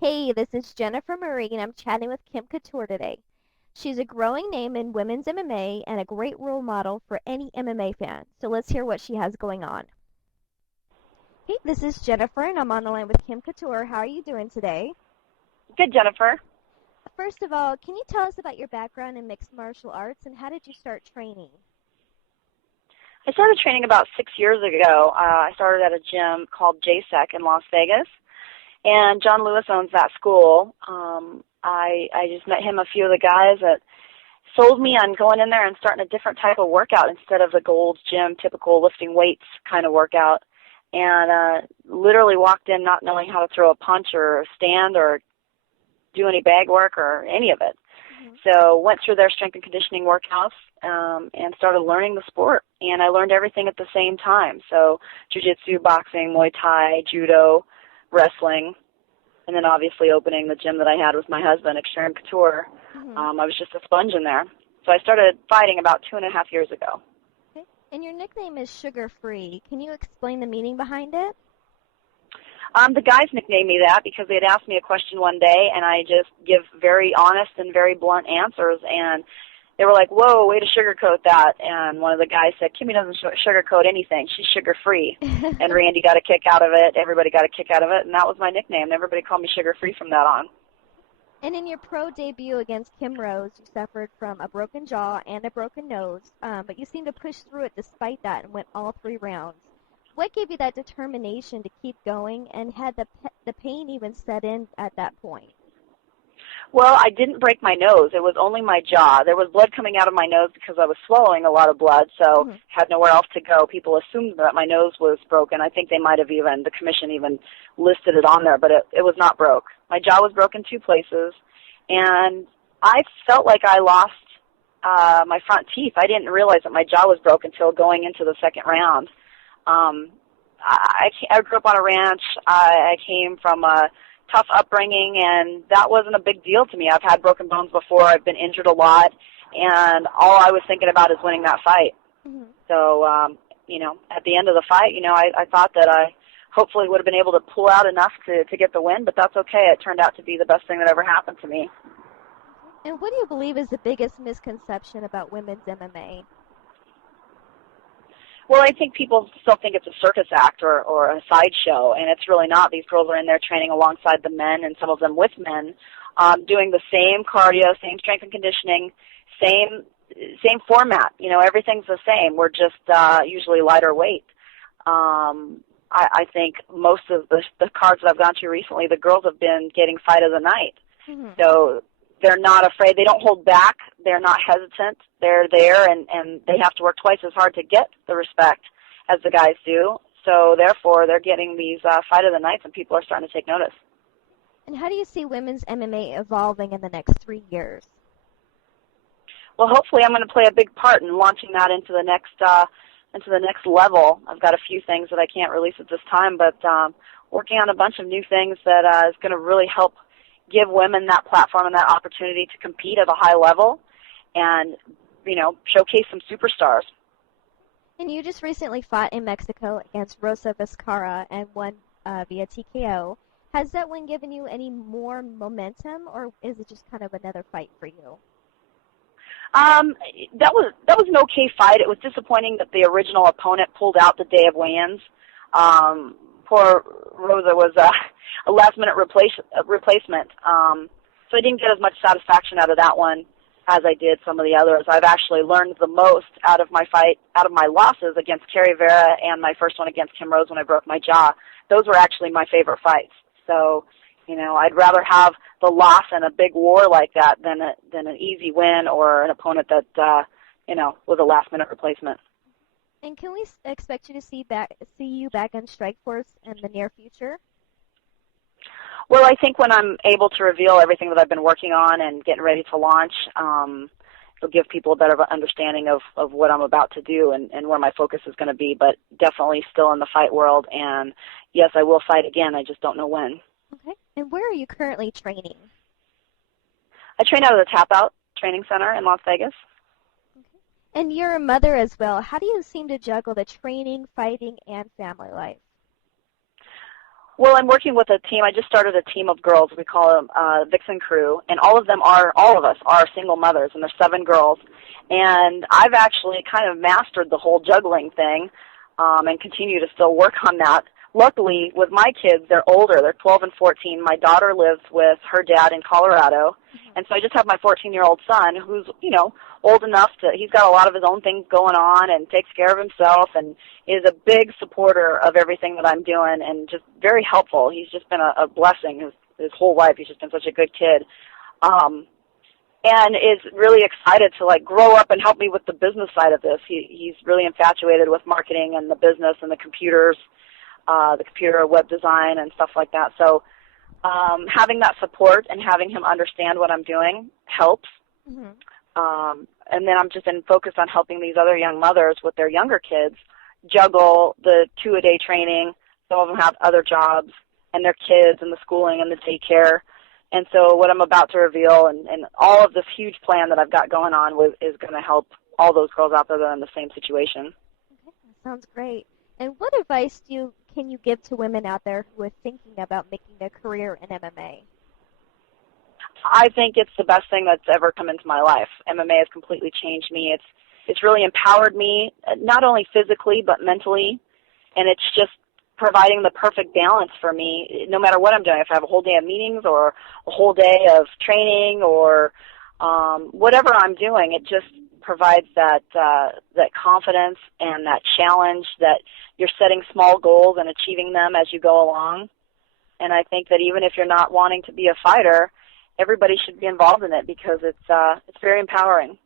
Hey, this is Jennifer Marie, and I'm chatting with Kim Couture today. She's a growing name in women's MMA and a great role model for any MMA fan. So let's hear what she has going on. Hey, this is Jennifer, and I'm on the line with Kim Couture. How are you doing today? Good, Jennifer. First of all, can you tell us about your background in mixed martial arts and how did you start training? I started training about 6 years ago. I started at a gym called JSEC in Las Vegas, and John Lewis owns that school. I just met him, a few of the guys that sold me on going in there and starting a different type of workout instead of the Gold's Gym typical lifting weights kind of workout, and literally walked in not knowing how to throw a punch or stand or do any bag work or any of it. So went through their strength and conditioning workouts and started learning the sport. And I learned everything at the same time. So jiu-jitsu, boxing, Muay Thai, judo, wrestling, and then obviously opening the gym that I had with my husband, Extreme Couture. I was just a sponge in there. So I started fighting about 2.5 years ago. Okay. And your nickname is Sugar Free. Can you explain the meaning behind it? The guys nicknamed me that because they had asked me a question one day, and I just give very honest and very blunt answers, and they were like, whoa, way to sugarcoat that. And one of the guys said, Kimmy doesn't sugarcoat anything. She's sugar-free. And Randy got a kick out of it. Everybody got a kick out of it, and that was my nickname. Everybody called me Sugar-Free from that on. And in your pro debut against Kim Rose, you suffered from a broken jaw and a broken nose, but you seemed to push through it despite that and went all 3 rounds. What gave you that determination to keep going, and had the pain even set in at that point? Well, I didn't break my nose. It was only my jaw. There was blood coming out of my nose because I was swallowing a lot of blood, so had nowhere else to go. People assumed that my nose was broken. I think they might have even, the commission even listed it on there, but it was not broke. My jaw was broken 2 places, and I felt like I lost my front teeth. I didn't realize that my jaw was broken until going into the second round. I grew up on a ranch. I came from a tough upbringing, and that wasn't a big deal to me. I've had broken bones before. I've been injured a lot, and all I was thinking about is winning that fight. So, at the end of the fight, I thought that I hopefully would have been able to pull out enough to get the win, but that's okay. It turned out to be the best thing that ever happened to me. And what do you believe is the biggest misconception about women's MMA? Well, I think people still think it's a circus act or a sideshow, and it's really not. These girls are in there training alongside the men, and some of them with men, doing the same cardio, same strength and conditioning, same format. Everything's the same. We're just usually lighter weight. I think most of the cards that I've gone to recently, the girls have been getting fight of the night. So they're not afraid. They don't hold back. They're not hesitant. They're there, and they have to work twice as hard to get the respect as the guys do. So, therefore, they're getting these fight of the nights, and people are starting to take notice. And how do you see women's MMA evolving in the next 3 years? Well, hopefully I'm going to play a big part in launching that into the next level. I've got a few things that I can't release at this time, but working on a bunch of new things that is going to really help give women that platform and that opportunity to compete at a high level and, showcase some superstars. And you just recently fought in Mexico against Rosa Vizcarra and won via TKO. Has that win given you any more momentum, or is it just kind of another fight for you? That was an okay fight. It was disappointing that the original opponent pulled out the day of weigh-ins. Poor Rosa was a last-minute replacement. So I didn't get as much satisfaction out of that one as I did some of the others. I've actually learned the most out of my losses against Kerry Vera and my first one against Kim Rose when I broke my jaw. Those were actually my favorite fights. So, I'd rather have the loss in a big war like that than an easy win or an opponent that, was a last-minute replacement. And can we expect you to see you back in Strikeforce in the near future? Well, I think when I'm able to reveal everything that I've been working on and getting ready to launch, it'll give people a better understanding of what I'm about to do and where my focus is going to be, but definitely still in the fight world. And, yes, I will fight again. I just don't know when. Okay. And where are you currently training? I train out of the Tap Out Training Center in Las Vegas. Okay. And you're a mother as well. How do you seem to juggle the training, fighting, and family life? Well, I'm working with a team. I just started a team of girls. We call them Vixen Crew, and all of us are single mothers, and there's 7 girls. And I've actually kind of mastered the whole juggling thing, and continue to still work on that. Luckily, with my kids, they're older. They're 12 and 14. My daughter lives with her dad in Colorado, and so I just have my 14-year-old son who's, old enough he's got a lot of his own things going on and takes care of himself and is a big supporter of everything that I'm doing and just very helpful. He's just been a blessing his whole life. He's just been such a good kid. And is really excited to grow up and help me with the business side of this. He's really infatuated with marketing and the business and the computers, the computer web design and stuff like that. So having that support and having him understand what I'm doing helps. Mm-hmm. And then I'm just focused on helping these other young mothers with their younger kids juggle the 2-a-day training. Some of them have other jobs and their kids and the schooling and the daycare. And so what I'm about to reveal and all of this huge plan that I've got going on is going to help all those girls out there that are in the same situation. Okay, that sounds great. And what advice can you give to women out there who are thinking about making a career in MMA? I think it's the best thing that's ever come into my life. MMA has completely changed me. It's really empowered me, not only physically but mentally, and it's just providing the perfect balance for me no matter what I'm doing. If I have a whole day of meetings or a whole day of training or whatever I'm doing, it just provides that confidence and that challenge that you're setting small goals and achieving them as you go along. And I think that even if you're not wanting to be a fighter, everybody should be involved in it because it's very empowering.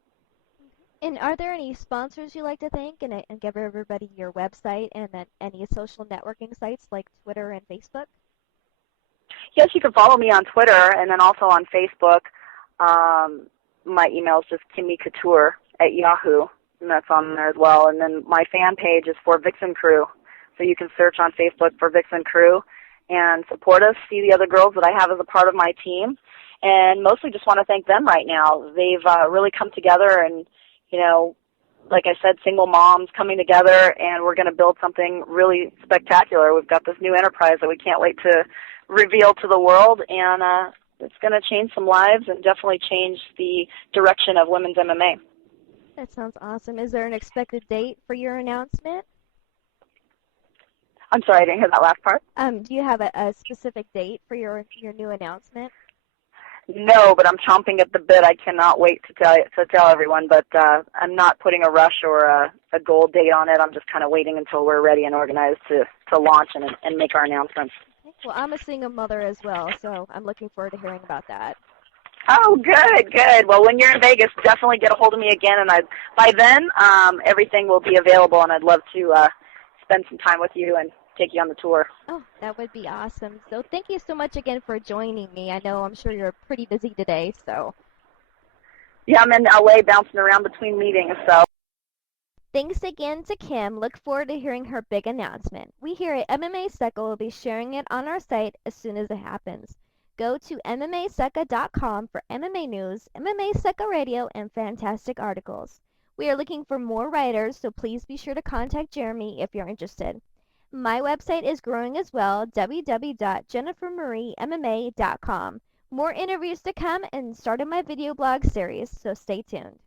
And are there any sponsors you like to thank and give everybody your website and then any social networking sites like Twitter and Facebook? Yes, you can follow me on Twitter and then also on Facebook. My email is just kimmycouture@yahoo, and that's on there as well. And then my fan page is for Vixen Crew, so you can search on Facebook for Vixen Crew and support us, see the other girls that I have as a part of my team, and mostly just want to thank them right now. They've really come together and, like I said, single moms coming together, and we're going to build something really spectacular. We've got this new enterprise that we can't wait to reveal to the world, and it's going to change some lives and definitely change the direction of women's MMA. That sounds awesome. Is there an expected date for your announcement? I'm sorry, I didn't hear that last part. Do you have a specific date for your new announcement? No, but I'm chomping at the bit. I cannot wait to tell everyone, but I'm not putting a rush or a goal date on it. I'm just kind of waiting until we're ready and organized to launch and make our announcements. Okay. Well, I'm a single mother as well, so I'm looking forward to hearing about that. Oh, good. Well, when you're in Vegas, definitely get a hold of me again, and by then everything will be available, and I'd love to spend some time with you and take you on the tour. Oh, that would be awesome. So thank you so much again for joining me. I'm sure you're pretty busy today, so. Yeah, I'm in LA bouncing around between meetings, so. Thanks again to Kim. Look forward to hearing her big announcement. We here at MMA Secca will be sharing it on our site as soon as it happens. Go to MMAsecca.com for MMA news, MMA Secca radio, and fantastic articles. We are looking for more writers, so please be sure to contact Jeremy if you're interested. My website is growing as well, www.jennifermariemma.com. More interviews to come and started my video blog series, so stay tuned.